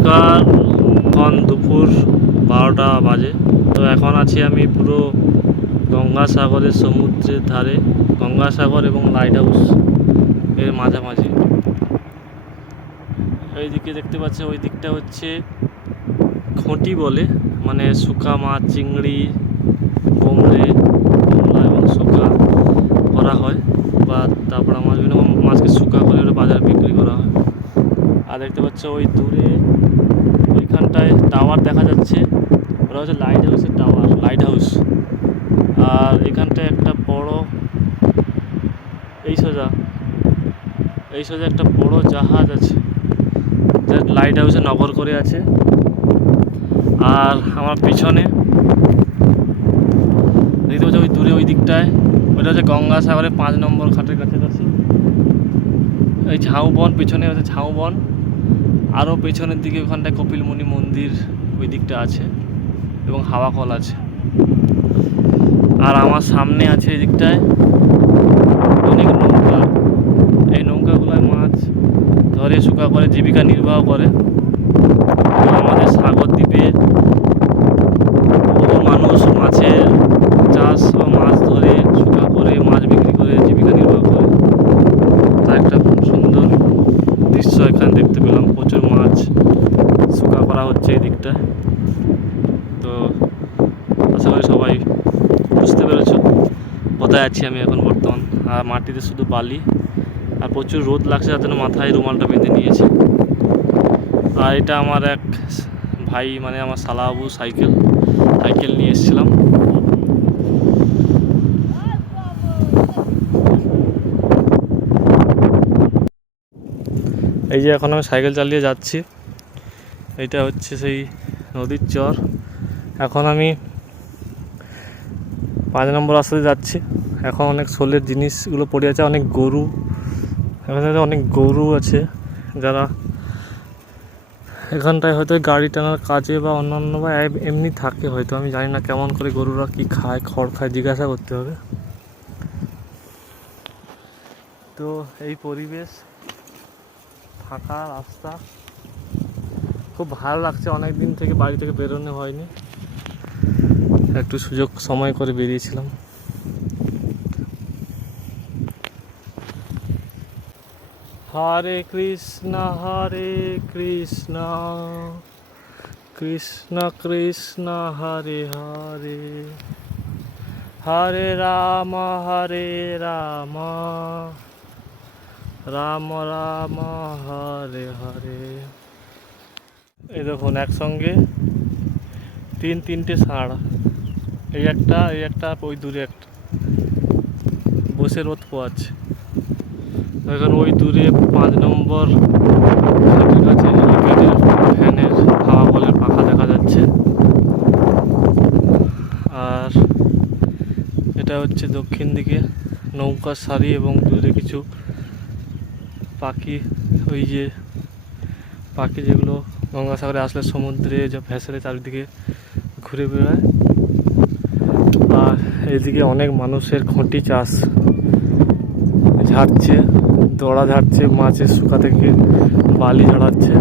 নমস্কার এখন দুপুর বারোটা বাজে। তো এখন আছি আমি পুরো গঙ্গাসাগরের সমুদ্রের ধারে, গঙ্গাসাগর এবং লাইট হাউস এর মাঝামাঝি। এই দিকে দেখতে পাচ্ছি ওই দিকটা হচ্ছে খুঁটি বলে মানে শুকা মাছ, চিংড়ি বোমড়ে মোমলা এবং শুকা করা হয়, বা তারপর মাছ বিভিন্ন মাছকে শুকা করে বাজারে বিক্রি করা হয়। আর দেখতে পাচ্ছ ওই দূরে ওইখানটায় টাওয়ার দেখা যাচ্ছে। ওটা হচ্ছে লাইট হাউসের টাওয়ার লাইট হাউস আর এখানটায় একটা বড় এই সোজা এই সোজা একটা বড় জাহাজ আছে, যা লাইট হাউসে নগর করে আছে। আর আমার পিছনে দেখতে পাচ্ছ ওই দূরে ওই দিকটায়, ওটা হচ্ছে গঙ্গাসাগরের পাঁচ নম্বর ঘাটের কাছাকাছি। এই ঝাউবন, পিছনে হচ্ছে ঝাউবন। আরও পেছনের দিকে ওখানটায় কপিলমুনি মন্দির ওই দিকটা আছে এবং হাওয়া কল আছে। আর আমার সামনে আছে এই দিকটায় অনেক নৌকা। এই নৌকাগুলোয় মাছ ধরে শুকা করে, জীবিকা নির্বাহ করে। আমাদের সাগর দ্বীপে বহু মানুষ মাছের চাষ বা মাছ ধরে শুকা করে মাছ বিক্রি করে জীবিকা নির্বাহ করে তা একটা সুন্দর দৃশ্য এখানে দেখতে পেলাম প্রচুর মাছ শুকা করা হচ্ছে এই দিকটায় তো আশা করি সবাই বুঝতে পেরেছ। কোথায় আছি আমি এখন বর্তমান? আর মাটিতে শুধু বালি। আর প্রচুর রোদ লাগছে যার জন্য মাথায় রুমালটা বেঁধে নিয়েছি। আর এটা আমার এক ভাই মানে আমার সালাবু সাইকেল। সাইকেল নিয়ে এসেছিলাম। এই যে এখন আমি সাইকেল চালিয়ে যাচ্ছি। এটা হচ্ছে সেই নদীর চর। এখন আমি পাঁচ নম্বর রাস্তাতে যাচ্ছি। এখন অনেক শোলের জিনিসগুলো পড়ে আছে, অনেক গরু, এখানে অনেক গরু আছে যারা এখানটায় হয়তো গাড়ি টানার কাজে বা অন্যান্য বা এমনি থাকে হয়তো, আমি জানি না কেমন করে গরুরা কি খায়, খড় খায়, জিজ্ঞাসা করতে হবে। তো এই পরিবেশ, ফাঁকা রাস্তা, খুব ভালো লাগছে অনেক দিন থেকে বাড়ি থেকে বেরোনো হয়নি। একটু সুযোগ, সময় করে বেরিয়েছিলাম। হরে কৃষ্ণ হরে কৃষ্ণ কৃষ্ণ কৃষ্ণ, হরে হরে। হরে রাম হরে রাম রাম রাম, হরে হরে। এই দেখুন, একসঙ্গে তিন তিনটে ষাঁড় এই একটা এই একটা ওই দূরে একটা। বসে রোদ পোয়াচ্ছে। এখন ওই দূরে পাঁচ নম্বর কাছে ফ্যানের হাওয়া কলের পাখা দেখা যাচ্ছে। আর এটা হচ্ছে দক্ষিণ দিকে নৌকার সারি এবং দূরে কিছু পাখি। ওই যে পাখি যেগুলো গঙ্গাসাগরে আসলে সমুদ্রে যা ভেসেলে চারিদিকে ঘুরে বেড়ায়। আর এদিকে অনেক মানুষের খুঁটি চাষ ঝাড়ছে, দড়া ঝাড়ছে, মাছের শুকা থেকে বালি ঝাড়াচ্ছে।